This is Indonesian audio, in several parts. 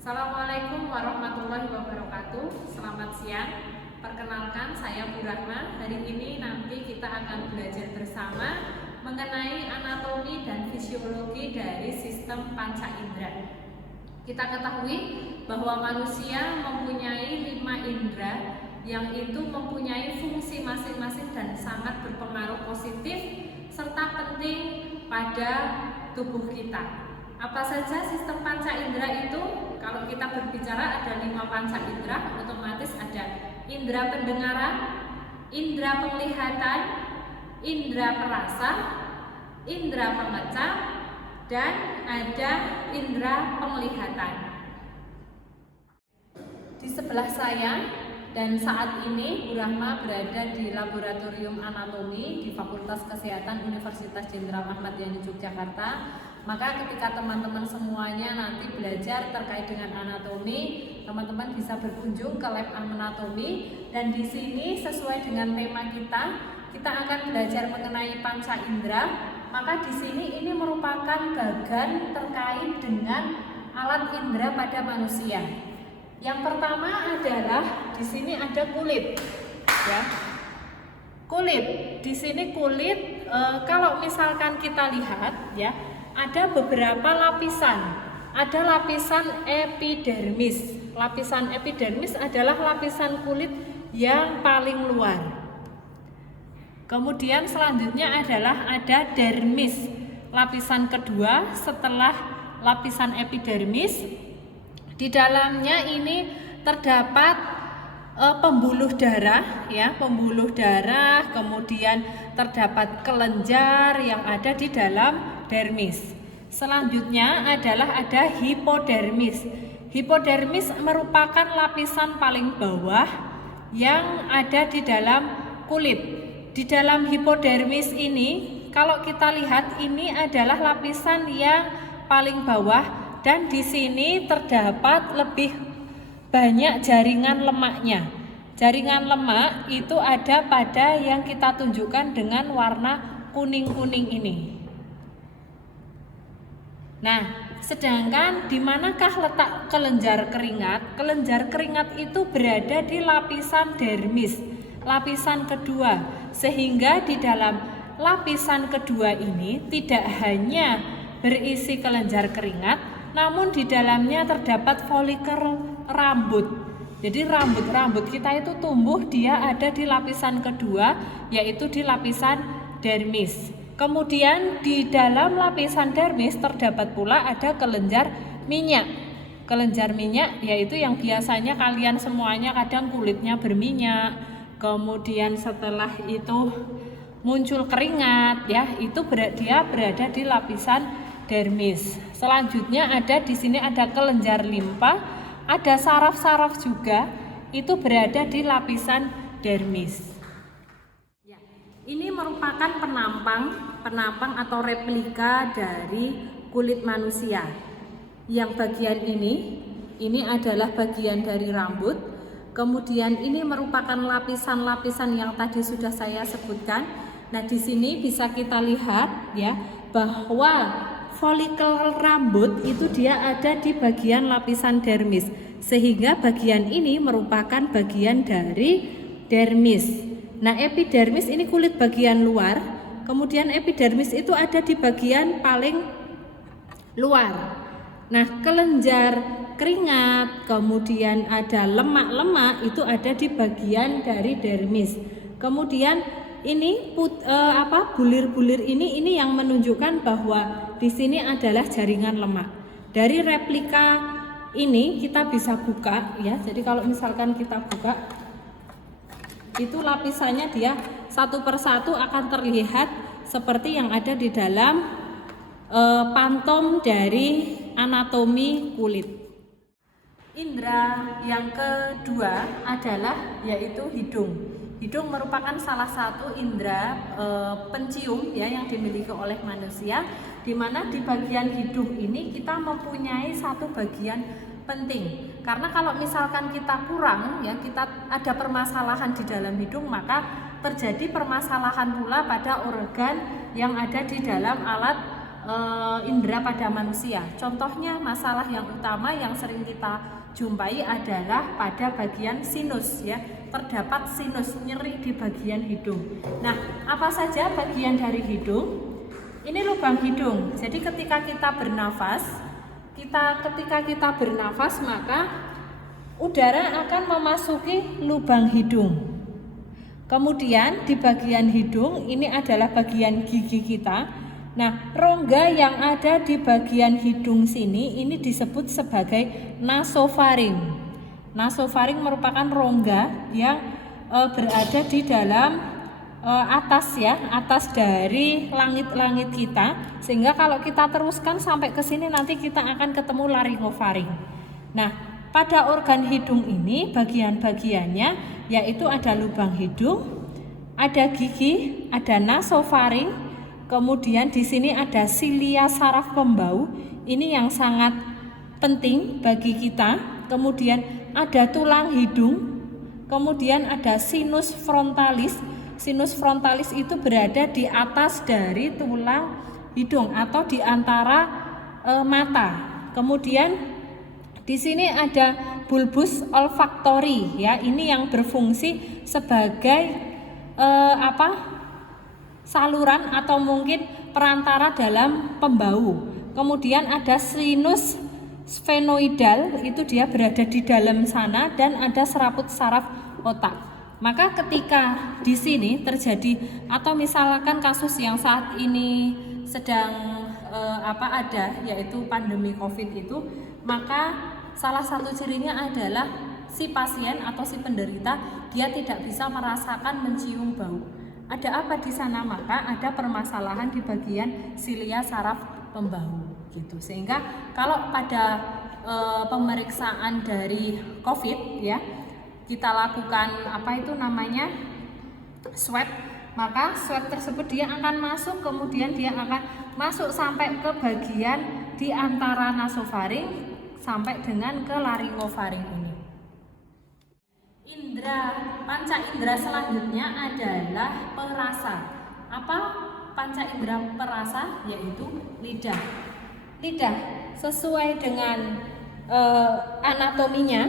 Assalamualaikum warahmatullahi wabarakatuh. Selamat siang. Perkenalkan, saya Bu Rahma. Hari ini nanti kita akan belajar bersama mengenai anatomi dan fisiologi dari sistem panca indera. Kita ketahui bahwa manusia mempunyai 5 indera yang itu mempunyai fungsi masing-masing dan sangat berpengaruh positif serta penting pada tubuh kita. Apa saja sistem panca indera itu? Kalau kita berbicara ada 5 panca indera, otomatis ada indera pendengaran, indera penglihatan, indera perasa, indera pengecap, dan ada indera penglihatan. Di sebelah saya dan saat ini Bu Rahma berada di Laboratorium Anatomi di Fakultas Kesehatan Universitas Jenderal Ahmad Yani Yogyakarta. Maka ketika teman-teman semuanya nanti belajar terkait dengan anatomi, teman-teman bisa berkunjung ke lab anatomi, dan di sini sesuai dengan tema kita akan belajar mengenai panca indera. Maka di sini ini merupakan bagian terkait dengan alat indera pada manusia. Yang pertama adalah di sini ada kulit, ya. Kulit. Di sini kulit. Kalau misalkan kita lihat, ya, ada beberapa lapisan. Ada lapisan epidermis. Lapisan epidermis adalah lapisan kulit yang paling luar. Kemudian selanjutnya adalah ada dermis. Lapisan kedua setelah lapisan epidermis. Di dalamnya ini terdapat pembuluh darah, ya, pembuluh darah, kemudian terdapat kelenjar yang ada di dalam dermis. Selanjutnya adalah ada hipodermis. Hipodermis merupakan lapisan paling bawah yang ada di dalam kulit. Di dalam hipodermis ini, kalau kita lihat ini adalah lapisan yang paling bawah, dan di sini terdapat lebih banyak jaringan lemaknya. Jaringan lemak itu ada pada yang kita tunjukkan dengan warna kuning-kuning ini. Nah, sedangkan di manakah letak kelenjar keringat? Kelenjar keringat itu berada di lapisan dermis, lapisan kedua. Sehingga di dalam lapisan kedua ini tidak hanya berisi kelenjar keringat, namun di dalamnya terdapat folikel rambut. Jadi rambut kita itu tumbuh, dia ada di lapisan kedua, yaitu di lapisan dermis. Kemudian di dalam lapisan dermis terdapat pula ada kelenjar minyak. Kelenjar minyak yaitu yang biasanya kalian semuanya kadang kulitnya berminyak, kemudian setelah itu muncul keringat, ya, itu dia berada di lapisan dermis. Selanjutnya ada di sini ada kelenjar limpa, ada saraf-saraf juga, itu berada di lapisan dermis. Ya, ini merupakan penampang atau replika dari kulit manusia. Yang bagian ini adalah bagian dari rambut. Kemudian ini merupakan lapisan-lapisan yang tadi sudah saya sebutkan. Nah, di sini bisa kita lihat, ya, bahwa folikel rambut itu dia ada di bagian lapisan dermis, sehingga bagian ini merupakan bagian dari dermis. Nah, epidermis ini kulit bagian luar, kemudian epidermis itu ada di bagian paling luar. Nah, kelenjar keringat, kemudian ada lemak-lemak itu ada di bagian dari dermis. Kemudian ini bulir-bulir ini yang menunjukkan bahwa di sini adalah jaringan lemak. Dari replika ini kita bisa buka, ya. Jadi kalau misalkan kita buka, itu lapisannya dia satu persatu akan terlihat seperti yang ada di dalam pantom dari anatomi kulit. Indera yang kedua adalah yaitu hidung. Hidung merupakan salah satu indera pencium, ya, yang dimiliki oleh manusia, di mana di bagian hidung ini kita mempunyai satu bagian penting. Karena kalau misalkan kita kurang, ya, kita ada permasalahan di dalam hidung, maka terjadi permasalahan pula pada organ yang ada di dalam alat indera pada manusia. Contohnya masalah yang utama yang sering kita jumpai adalah pada bagian sinus ya. Terdapat sinus, nyeri di bagian hidung. Nah, apa saja bagian dari hidung? Ini lubang hidung. Jadi ketika kita bernafas, maka udara akan memasuki lubang hidung. Kemudian di bagian hidung ini adalah bagian gigi kita. Nah, rongga yang ada di bagian hidung sini ini disebut sebagai nasofaring. Nasofaring merupakan rongga yang berada di dalam atas dari langit-langit kita, sehingga kalau kita teruskan sampai ke sini nanti kita akan ketemu laringofaring. Nah, pada organ hidung ini bagian-bagiannya yaitu ada lubang hidung, ada gigi, ada nasofaring. Kemudian di sini ada silia saraf pembau, ini yang sangat penting bagi kita. Kemudian ada tulang hidung, kemudian ada sinus frontalis. Sinus frontalis itu berada di atas dari tulang hidung atau di antara mata. Kemudian di sini ada bulbus olfaktori ya, ini yang berfungsi sebagai saluran atau mungkin perantara dalam pembau. Kemudian ada sinus sphenoidal, itu dia berada di dalam sana, dan ada serabut saraf otak. Maka ketika di sini terjadi atau misalkan kasus yang saat ini sedang ada yaitu pandemi Covid itu, maka salah satu cirinya adalah si pasien atau si penderita dia tidak bisa merasakan mencium bau. Ada apa di sana? Maka ada permasalahan di bagian silia saraf pembau gitu. Sehingga kalau pada pemeriksaan dari COVID ya, kita lakukan swab, maka swab tersebut dia akan masuk, kemudian dia akan masuk sampai ke bagian di antara nasofaring sampai dengan ke laringofaring ini. Panca indera selanjutnya adalah perasa. Apa panca indera perasa? Yaitu lidah. Lidah sesuai dengan anatominya,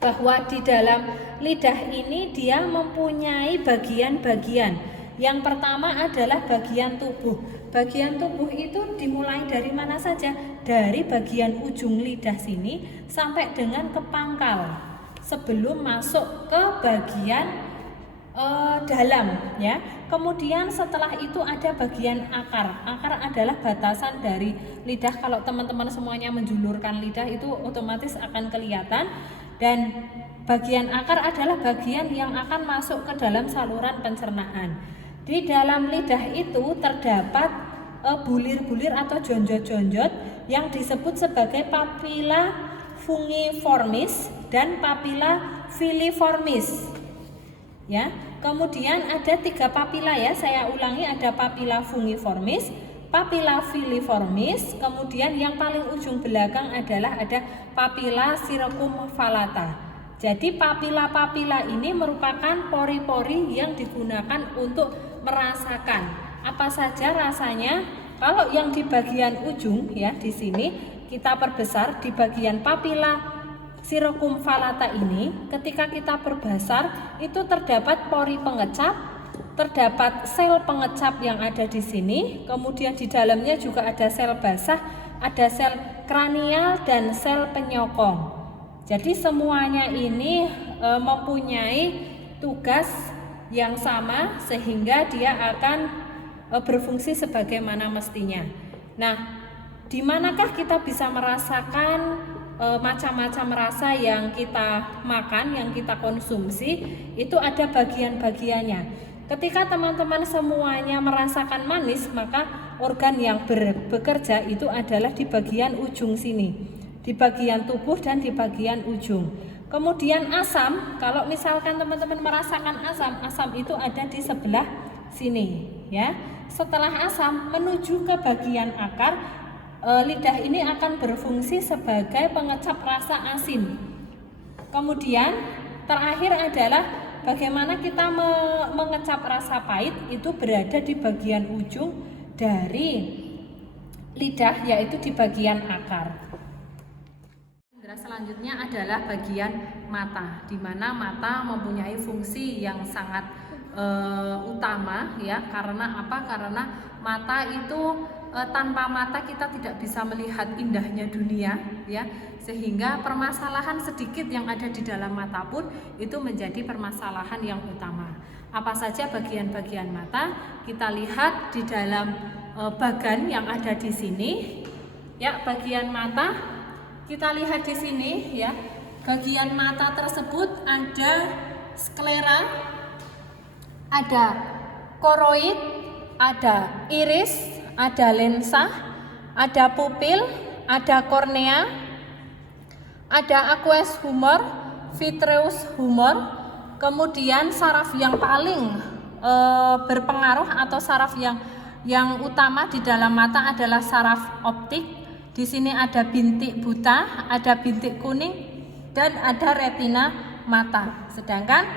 bahwa di dalam lidah ini dia mempunyai bagian-bagian. Yang pertama adalah bagian tubuh. Bagian tubuh itu dimulai dari mana saja? Dari bagian ujung lidah sini sampai dengan ke pangkal, sebelum masuk ke bagian dalam ya. Kemudian setelah itu ada bagian akar. Akar adalah batasan dari lidah. Kalau teman-teman semuanya menjulurkan lidah itu otomatis akan kelihatan. Dan bagian akar adalah bagian yang akan masuk ke dalam saluran pencernaan. Di dalam lidah itu terdapat bulir-bulir atau jonjot-jonjot yang disebut sebagai papilla fungiformis dan papilla filiformis ya. Kemudian ada 3 papila ya, saya ulangi, ada papilla fungiformis, papilla filiformis, kemudian yang paling ujung belakang adalah ada papilla circumvallata. Jadi papila-papila ini merupakan pori-pori yang digunakan untuk merasakan apa saja rasanya. Kalau yang di bagian ujung ya, di sini kita perbesar di bagian papilla circumvallata ini, ketika kita perbesar itu terdapat pori pengecap, terdapat sel pengecap yang ada di sini, kemudian di dalamnya juga ada sel basah, ada sel kranial dan sel penyokong. Jadi semuanya ini mempunyai tugas yang sama sehingga dia akan berfungsi sebagaimana mestinya. Nah, di manakah kita bisa merasakan macam-macam rasa yang kita makan, yang kita konsumsi? Itu ada bagian-bagiannya. Ketika teman-teman semuanya merasakan manis, maka organ yang bekerja itu adalah di bagian ujung sini, di bagian tubuh dan di bagian ujung. Kemudian asam, kalau misalkan teman-teman merasakan asam itu ada di sebelah sini ya. Setelah asam menuju ke bagian akar, lidah ini akan berfungsi sebagai pengecap rasa asin. Kemudian terakhir adalah bagaimana kita mengecap rasa pahit, itu berada di bagian ujung dari lidah, yaitu di bagian akar. Indra selanjutnya adalah bagian mata, di mana mata mempunyai fungsi yang sangat utama ya. Karena apa? Karena mata itu tanpa mata kita tidak bisa melihat indahnya dunia ya, sehingga permasalahan sedikit yang ada di dalam mata pun itu menjadi permasalahan yang utama. Apa saja bagian-bagian mata? Kita lihat di dalam bagan yang ada di sini ya. Bagian mata kita lihat di sini ya. Bagian mata tersebut ada sklera, ada koroid, ada iris, ada lensa, ada pupil, ada kornea, ada aqueous humor, vitreous humor. Kemudian saraf yang paling berpengaruh atau saraf yang utama di dalam mata adalah saraf optik. Di sini ada bintik buta, ada bintik kuning, dan ada retina mata. Sedangkan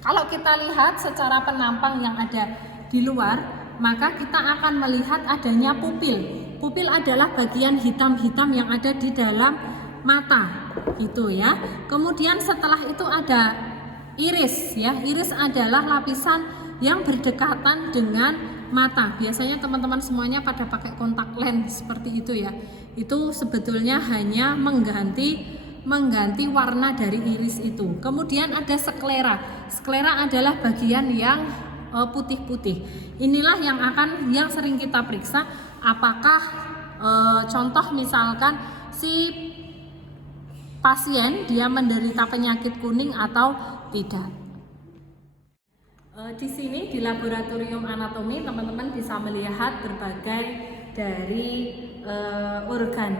kalau kita lihat secara penampang yang ada di luar, maka kita akan melihat adanya pupil. Pupil adalah bagian hitam-hitam yang ada di dalam mata, gitu ya. Kemudian setelah itu ada iris ya. Iris adalah lapisan yang berdekatan dengan mata. Biasanya teman-teman semuanya pada pakai kontak lens seperti itu ya. Itu sebetulnya hanya mengganti warna dari iris itu. Kemudian ada sklera. Sklera adalah bagian yang putih-putih. Inilah yang sering kita periksa, apakah contoh misalkan si pasien dia menderita penyakit kuning atau tidak. Di sini di laboratorium anatomi teman-teman bisa melihat berbagai dari organ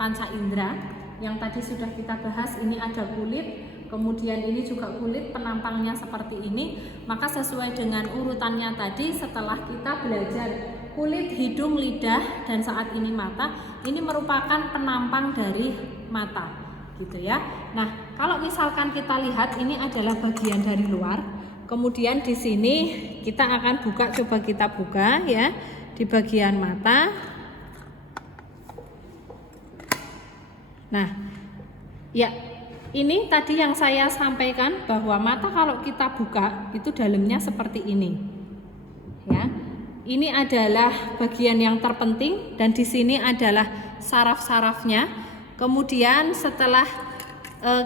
panca indera yang tadi sudah kita bahas. Ini ada kulit, kemudian ini juga kulit, penampangnya seperti ini. Maka sesuai dengan urutannya tadi, setelah kita belajar kulit, hidung, lidah, dan saat ini mata, ini merupakan penampang dari mata, gitu ya. Nah, kalau misalkan kita lihat ini adalah bagian dari luar. Kemudian di sini kita akan buka, coba kita buka ya, di bagian mata. Nah, ya, ini tadi yang saya sampaikan bahwa mata kalau kita buka itu dalamnya seperti ini. Ya. Ini adalah bagian yang terpenting dan di sini adalah saraf-sarafnya. Kemudian setelah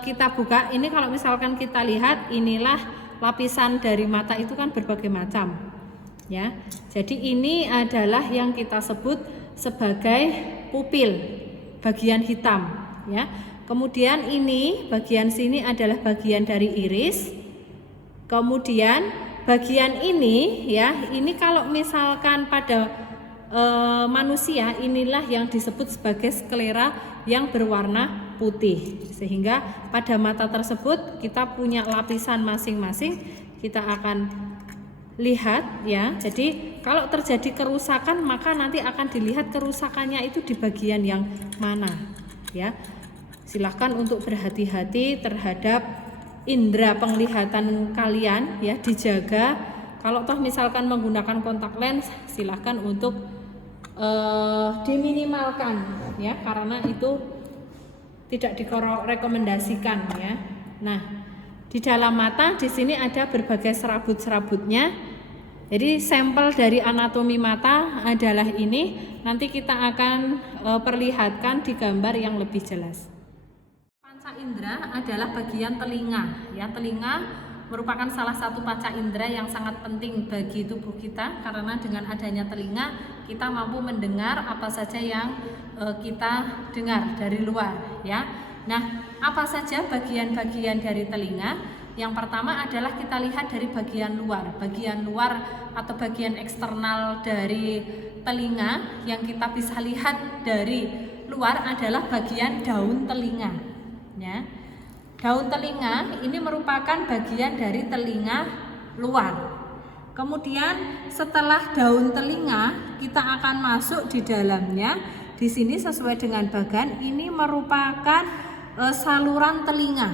kita buka, ini kalau misalkan kita lihat, inilah lapisan dari mata itu kan berbagai macam. Ya. Jadi ini adalah yang kita sebut sebagai pupil, bagian hitam, ya. Kemudian ini bagian sini adalah bagian dari iris. Kemudian bagian ini ya, ini kalau misalkan pada manusia, inilah yang disebut sebagai sklera yang berwarna putih. Sehingga pada mata tersebut kita punya lapisan masing-masing, kita akan lihat ya. Jadi kalau terjadi kerusakan, maka nanti akan dilihat kerusakannya itu di bagian yang mana ya. Silahkan untuk berhati-hati terhadap indera penglihatan kalian ya, dijaga. Kalau toh misalkan menggunakan kontak lens, silahkan untuk diminimalkan ya, karena itu tidak direkomendasikan ya. Nah, di dalam mata di sini ada berbagai serabut-serabutnya. Jadi sampel dari anatomi mata adalah ini. Nanti kita akan perlihatkan di gambar yang lebih jelas. Panca indera adalah bagian telinga ya. Telinga merupakan salah satu panca indera yang sangat penting bagi tubuh kita, karena dengan adanya telinga kita mampu mendengar apa saja yang kita dengar dari luar ya. Nah, apa saja bagian-bagian dari telinga? Yang pertama adalah kita lihat dari bagian luar. Bagian luar atau bagian eksternal dari telinga yang kita bisa lihat dari luar adalah bagian daun telinga ya. Daun telinga ini merupakan bagian dari telinga luar. Kemudian setelah daun telinga kita akan masuk di dalamnya. Di sini sesuai dengan bagan, ini merupakan saluran telinga.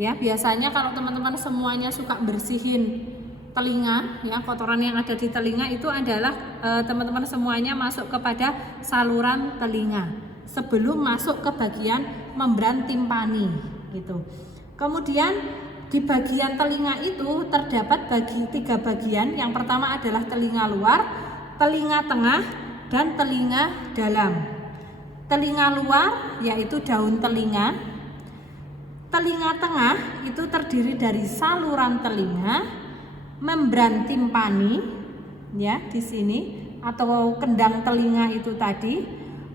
Ya, biasanya kalau teman-teman semuanya suka bersihin telinga, ya, kotoran yang ada di telinga itu adalah teman-teman semuanya masuk kepada saluran telinga sebelum masuk ke bagian membran timpani gitu. Kemudian di bagian telinga itu terdapat tiga bagian. Yang pertama adalah telinga luar, telinga tengah, dan telinga dalam. Telinga luar yaitu daun telinga. Telinga tengah itu terdiri dari saluran telinga, membran timpani, ya, di sini, atau kendang telinga itu tadi.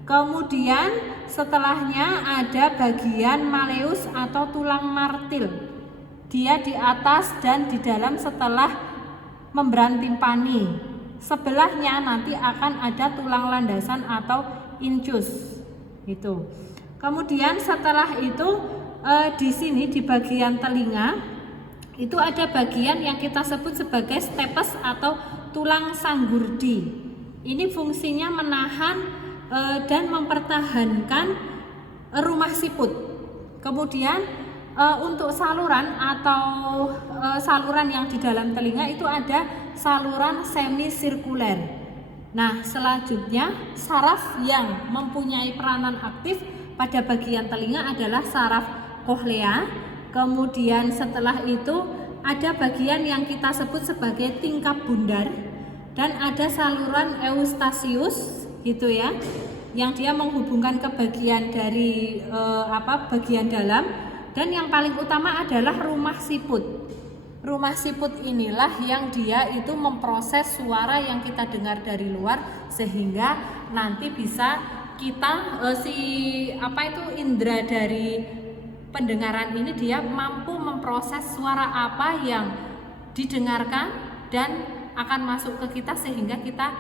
Kemudian setelahnya ada bagian malleus atau tulang martil. Dia di atas dan di dalam setelah membran timpani. Sebelahnya nanti akan ada tulang landasan atau incus. Itu. Kemudian setelah itu di sini di bagian telinga itu ada bagian yang kita sebut sebagai stapes atau tulang sanggurdi. Ini fungsinya menahan dan mempertahankan rumah siput. Kemudian untuk saluran atau saluran yang di dalam telinga itu ada saluran semisirkuler. Nah, selanjutnya saraf yang mempunyai peranan aktif pada bagian telinga adalah saraf kohlea. Kemudian setelah itu ada bagian yang kita sebut sebagai tingkap bundar dan ada saluran eustasius gitu ya, yang dia menghubungkan ke bagian dari bagian dalam. Dan yang paling utama adalah rumah siput. Rumah siput inilah yang dia itu memproses suara yang kita dengar dari luar sehingga nanti bisa kita indera dari pendengaran ini dia mampu memproses suara apa yang didengarkan dan akan masuk ke kita sehingga kita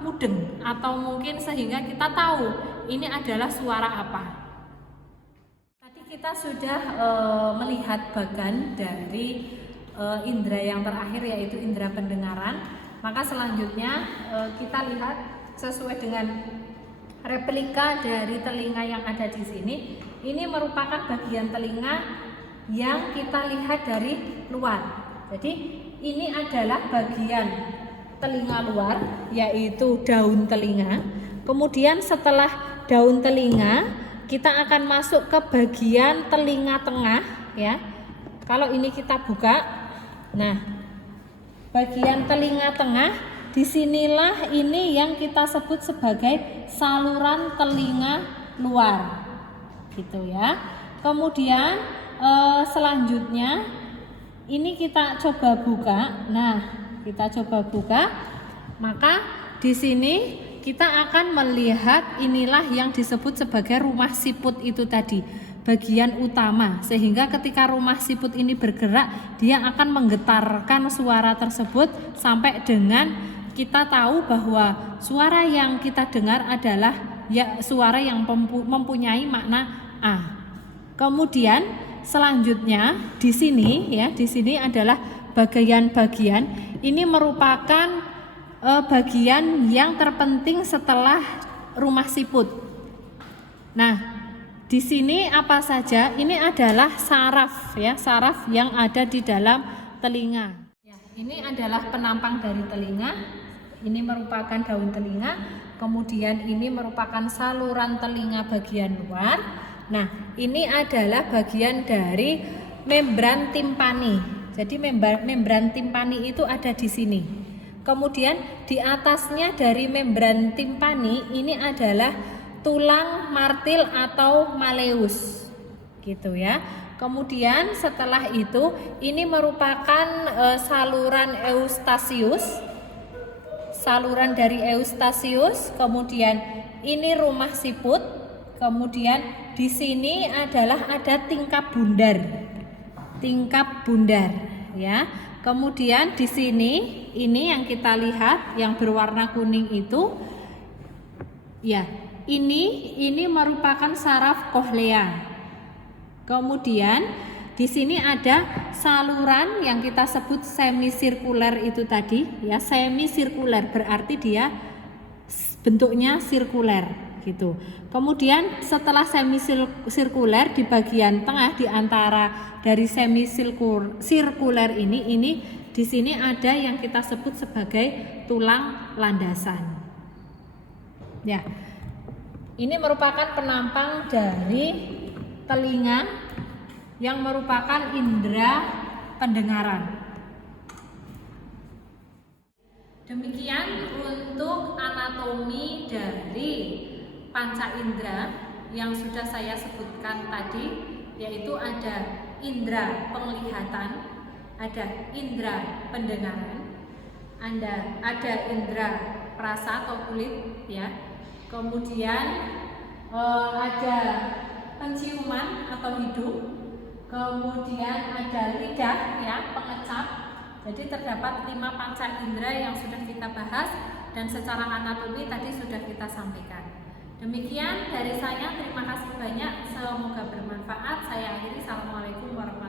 mudeng atau mungkin sehingga kita tahu ini adalah suara apa. Tadi kita sudah melihat bagan dari indera yang terakhir yaitu indera pendengaran. Maka selanjutnya kita lihat sesuai dengan replika dari telinga yang ada di sini. Ini merupakan bagian telinga yang kita lihat dari luar. Jadi ini adalah bagian telinga luar yaitu daun telinga. Kemudian setelah daun telinga kita akan masuk ke bagian telinga tengah ya. Kalau ini kita buka. Nah, bagian telinga tengah disinilah ini yang kita sebut sebagai saluran telinga luar. Gitu ya. Kemudian selanjutnya ini kita coba buka. Nah, kita coba buka. Maka di sini kita akan melihat inilah yang disebut sebagai rumah siput itu tadi, bagian utama. Sehingga ketika rumah siput ini bergerak, dia akan menggetarkan suara tersebut sampai dengan kita tahu bahwa suara yang kita dengar adalah ya suara yang mempunyai makna A. Kemudian selanjutnya di sini ya, di sini adalah bagian-bagian ini merupakan bagian yang terpenting setelah rumah siput. Nah, di sini apa saja? Ini adalah saraf ya, saraf yang ada di dalam telinga. Ya, ini adalah penampang dari telinga. Ini merupakan daun telinga. Kemudian ini merupakan saluran telinga bagian luar. Nah, ini adalah bagian dari membran timpani. Jadi membran timpani itu ada di sini. Kemudian di atasnya dari membran timpani ini adalah tulang martil atau malleus. Gitu ya. Kemudian setelah itu ini merupakan saluran eustasius. Saluran dari eustasius, kemudian ini rumah siput. Kemudian di sini adalah ada tingkap bundar. Tingkap bundar ya. Kemudian di sini ini yang kita lihat yang berwarna kuning itu ya, ini merupakan saraf kohlea. Kemudian di sini ada saluran yang kita sebut semisirkuler itu tadi ya, semisirkuler berarti dia bentuknya sirkuler gitu. Kemudian setelah semisirkuler di bagian tengah di antara dari semisirkuler ini di sini ada yang kita sebut sebagai tulang landasan. Ya, ini merupakan penampang dari telinga yang merupakan indera pendengaran. Demikian untuk anatomi dari panca indera yang sudah saya sebutkan tadi, yaitu ada indera penglihatan, ada indera pendengaran, ada indera perasa atau kulit, ya. Kemudian ada penciuman atau hidung, kemudian ada lidah, ya, pengecap. Jadi terdapat 5 panca indera yang sudah kita bahas dan secara anatomi tadi sudah kita sampaikan. Demikian dari saya, terima kasih banyak, semoga bermanfaat. Saya akhiri, assalamualaikum warahmatullahi wabarakatuh.